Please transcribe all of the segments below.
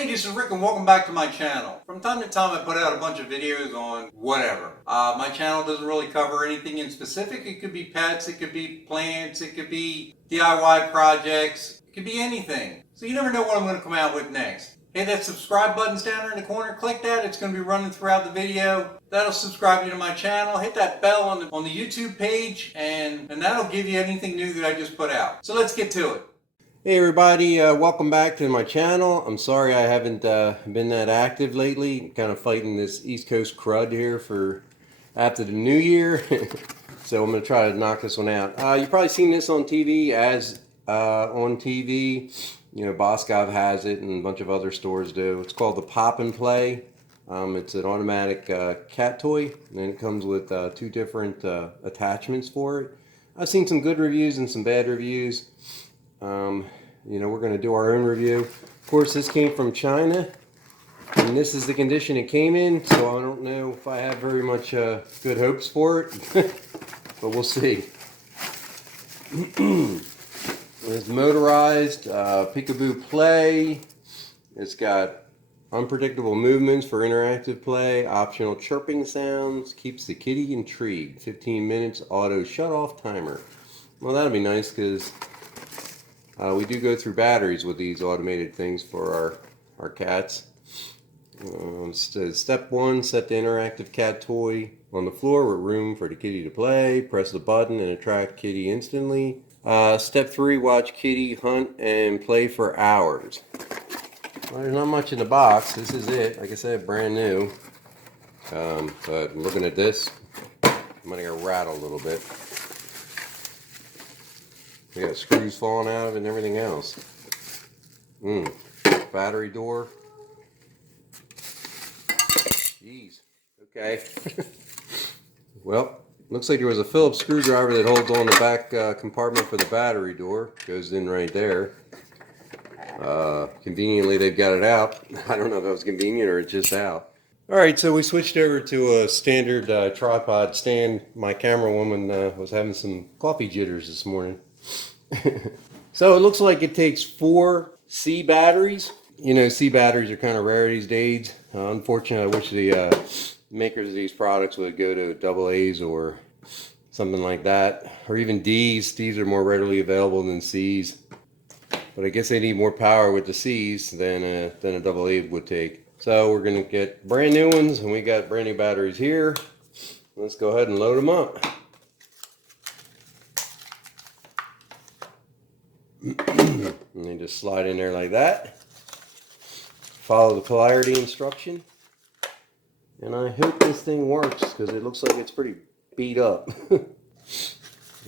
Hey, this is Rick and welcome back to my channel. From time to time I put out a bunch of videos on whatever. My channel doesn't really cover anything in specific. It could be pets, it could be plants, it could be DIY projects, it could be anything. So you never know what I'm going to come out with next. Hey, that subscribe button's down there in the corner. Click that. It's going to be running throughout the video. That'll subscribe you to my channel. Hit that bell on the YouTube page and that'll give you anything new that I just put out. So let's get to it. Hey everybody, welcome back to my channel. I'm sorry I haven't been that active lately. Kind of fighting this East Coast crud here for after the new year. So I'm going to try to knock this one out. You've probably seen this on TV on TV. You know, Boscov has it and a bunch of other stores do. It's called the Pop and Play. It's an automatic cat toy, and it comes with two different attachments for it. I've seen some good reviews and some bad reviews. You know, we're going to do our own review. Of course, this came from China, and this is the condition it came in, so I don't know if I have very much good hopes for it, but we'll see. It's motorized, peekaboo play. It's got unpredictable movements for interactive play, optional chirping sounds, keeps the kitty intrigued, 15 minutes auto shut off timer. Well, that'll be nice because we do go through batteries with these automated things for our cats. Step 1, set the interactive cat toy on the floor with room for the kitty to play. Press the button and attract kitty instantly. Step 3, watch kitty hunt and play for hours. Well, there's not much in the box. This is it. Like I said, brand new. But looking at this, I'm going to rattle a little bit. We got screws falling out of it and everything else. Battery door. Jeez. Okay. Well, looks like there was a Phillips screwdriver that holds on the back compartment for the battery door. Goes in right there. Conveniently, they've got it out. I don't know if that was convenient or it's just out. Alright, so we switched over to a standard tripod stand. My camera woman was having some coffee jitters this morning. So it looks like it takes 4 C batteries. You know, C batteries are kind of rare these days. Unfortunately, I wish the makers of these products would go to AA's or something like that, or even D's. D's are more readily available than C's, but I guess they need more power with the C's than a AA would take. So we're gonna get brand new ones, and we got brand new batteries here. Let's go ahead and load them up. And they just slide in there like that. Follow the polarity instruction. And I hope this thing works because it looks like it's pretty beat up.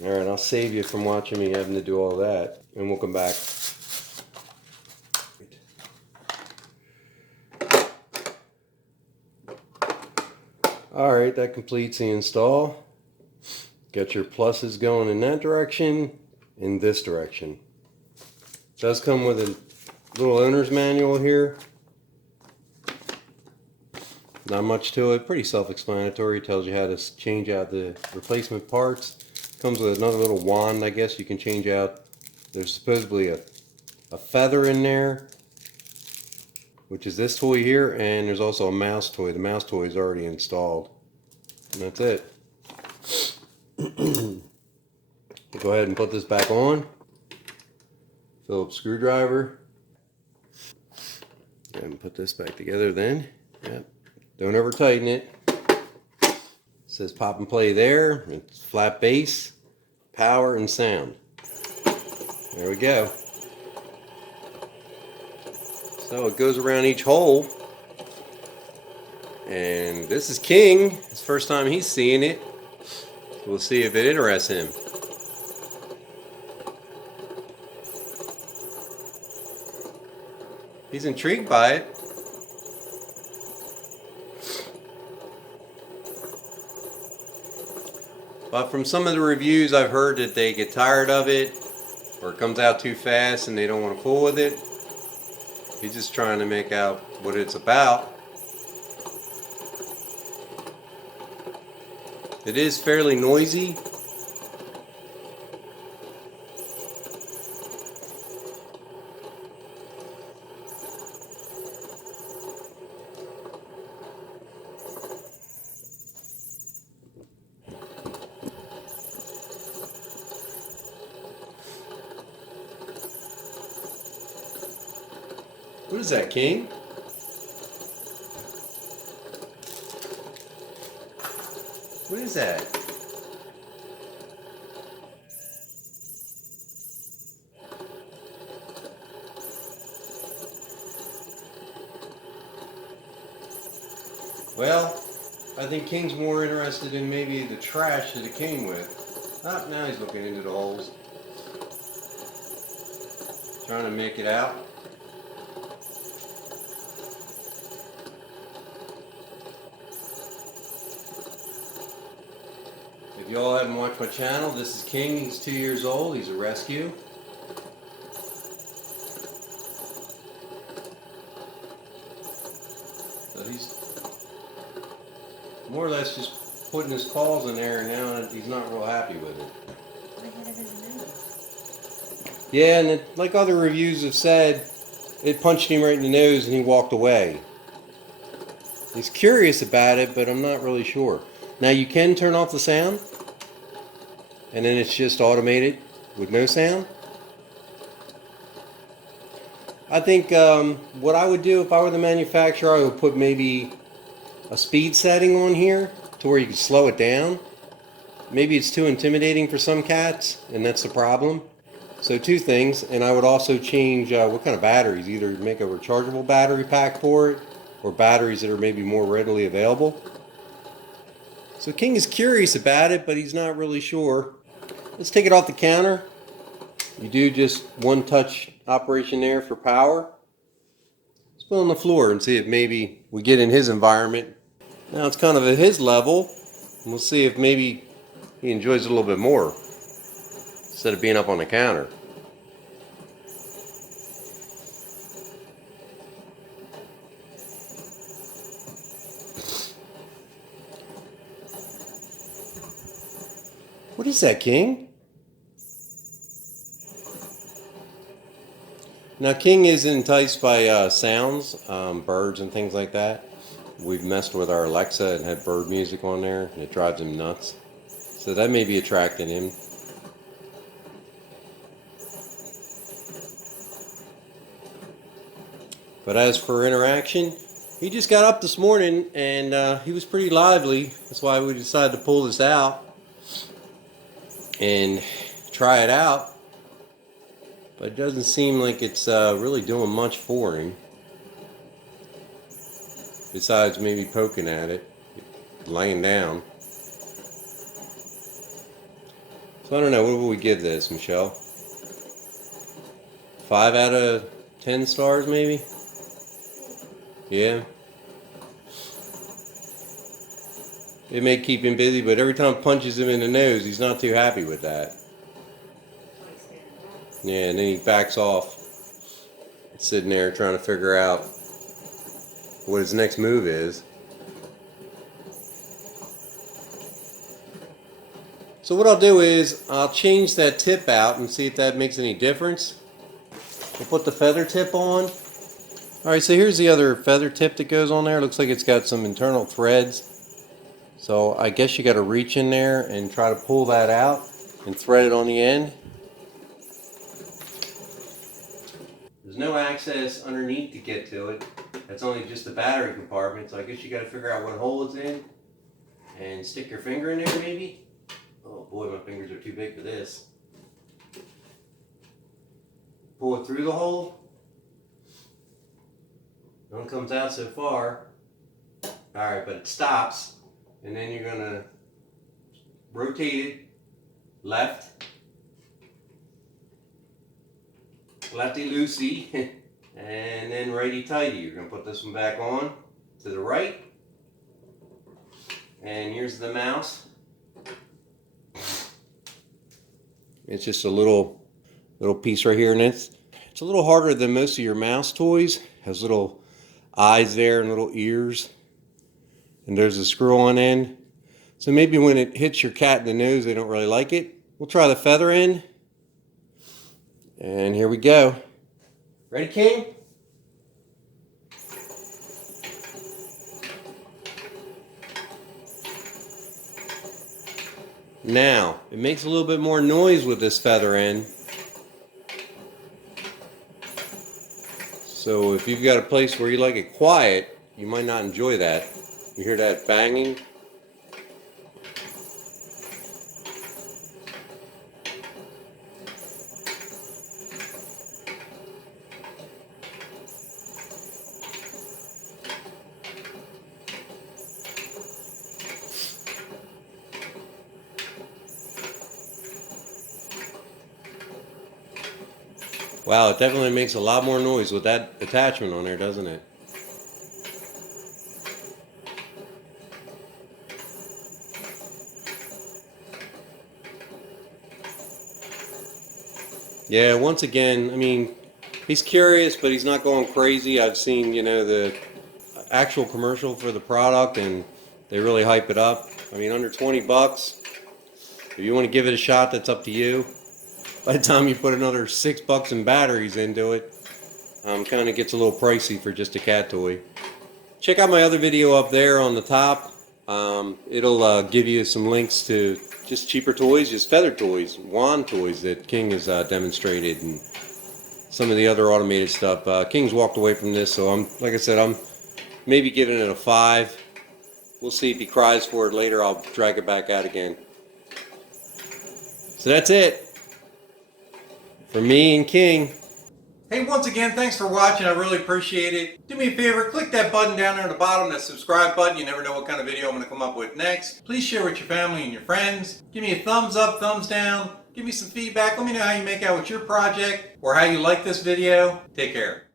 Alright, I'll save you from watching me having to do all that. And we'll come back. Alright, that completes the install. Got your pluses going in that direction, in this direction. It does come with a little owner's manual here. Not much to it, pretty self-explanatory. Tells you how to change out the replacement parts. Comes with another little wand, I guess you can change out. There's supposedly a feather in there, which is this toy here, and there's also a mouse toy. The mouse toy is already installed. And that's it. Go ahead and put this back on. Phillips screwdriver. And put this back together then. Yep. Don't ever tighten it. It says pop and play there. It's flat bass, power, and sound. There we go. So it goes around each hole. And this is King. It's the first time he's seeing it. We'll see if it interests him. He's intrigued by it. But from some of the reviews I've heard that they get tired of it, or it comes out too fast and they don't want to fool with it. He's just trying to make out what it's about. It is fairly noisy. What is that, King? What is that? Well, I think King's more interested in maybe the trash that it came with. Ah, now he's looking into the holes. Trying to make it out. If y'all haven't watched my channel, this is King. He's 2 years old. He's a rescue. So he's more or less just putting his paws in there, and now he's not real happy with it. Yeah, and like other reviews have said, it punched him right in the nose and he walked away. He's curious about it, but I'm not really sure. Now you can turn off the sound, and then it's just automated with no sound. I think what I would do if I were the manufacturer, I would put maybe a speed setting on here to where you can slow it down. Maybe it's too intimidating for some cats, and that's the problem. So two things, and I would also change what kind of batteries. Either make a rechargeable battery pack for it, or batteries that are maybe more readily available. So King is curious about it, but he's not really sure. Let's take it off the counter. You do just one touch operation there for power. Let's put it on the floor and see if maybe we get in his environment. Now it's kind of at his level. We'll see if maybe he enjoys it a little bit more instead of being up on the counter. What is that, King? Now King is enticed by sounds, birds and things like that. We've messed with our Alexa and had bird music on there, and it drives him nuts. So that may be attracting him. But as for interaction, he just got up this morning and he was pretty lively. That's why we decided to pull this out and try it out. But it doesn't seem like it's really doing much for him. Besides maybe poking at it, laying down. So I don't know, what would we give this, Michelle? 5 out of 10 stars maybe? Yeah. It may keep him busy, but every time it punches him in the nose, he's not too happy with that. Yeah, and then he backs off. Sitting there trying to figure out what his next move is. So what I'll do is I'll change that tip out and see if that makes any difference. We'll put the feather tip on. Alright, so here's the other feather tip that goes on there. Looks like it's got some internal threads. So I guess you got to reach in there and try to pull that out and thread it on the end. There's no access underneath to get to it. That's only just the battery compartment. So I guess you got to figure out what hole it's in and stick your finger in there maybe. Oh boy, my fingers are too big for this. Pull it through the hole. None comes out so far. Alright, but it stops. And then you're going to rotate it left. Lefty-loosey. And then righty-tighty. You're going to put this one back on to the right. And here's the mouse. It's just a little piece right here, and it's a little harder than most of your mouse toys. It has little eyes there and little ears, and there's a screw on end. So maybe when it hits your cat in the nose, they don't really like it. We'll try the feather end, and here we go. Ready, King? Now, it makes a little bit more noise with this feather end. So if you've got a place where you like it quiet, you might not enjoy that. You hear that banging? Wow, it definitely makes a lot more noise with that attachment on there, doesn't it? Yeah, once again, I mean, he's curious, but he's not going crazy. I've seen, you know, the actual commercial for the product, and they really hype it up. I mean, under 20 bucks. If you want to give it a shot, that's up to you. By the time you put another $6 in batteries into it, kind of gets a little pricey for just a cat toy. Check out my other video up there on the top. It'll give you some links to just cheaper toys, just feather toys, wand toys that King has demonstrated, and some of the other automated stuff. King's walked away from this, so like I said, I'm maybe giving it a 5. We'll see if he cries for it later. I'll drag it back out again. So that's it for me and King. Hey, once again, thanks for watching. I really appreciate it. Do me a favor, click that button down there at the bottom, that subscribe button. You never know what kind of video I'm going to come up with next. Please share with your family and your friends. Give me a thumbs up, thumbs down. Give me some feedback. Let me know how you make out with your project or how you like this video. Take care.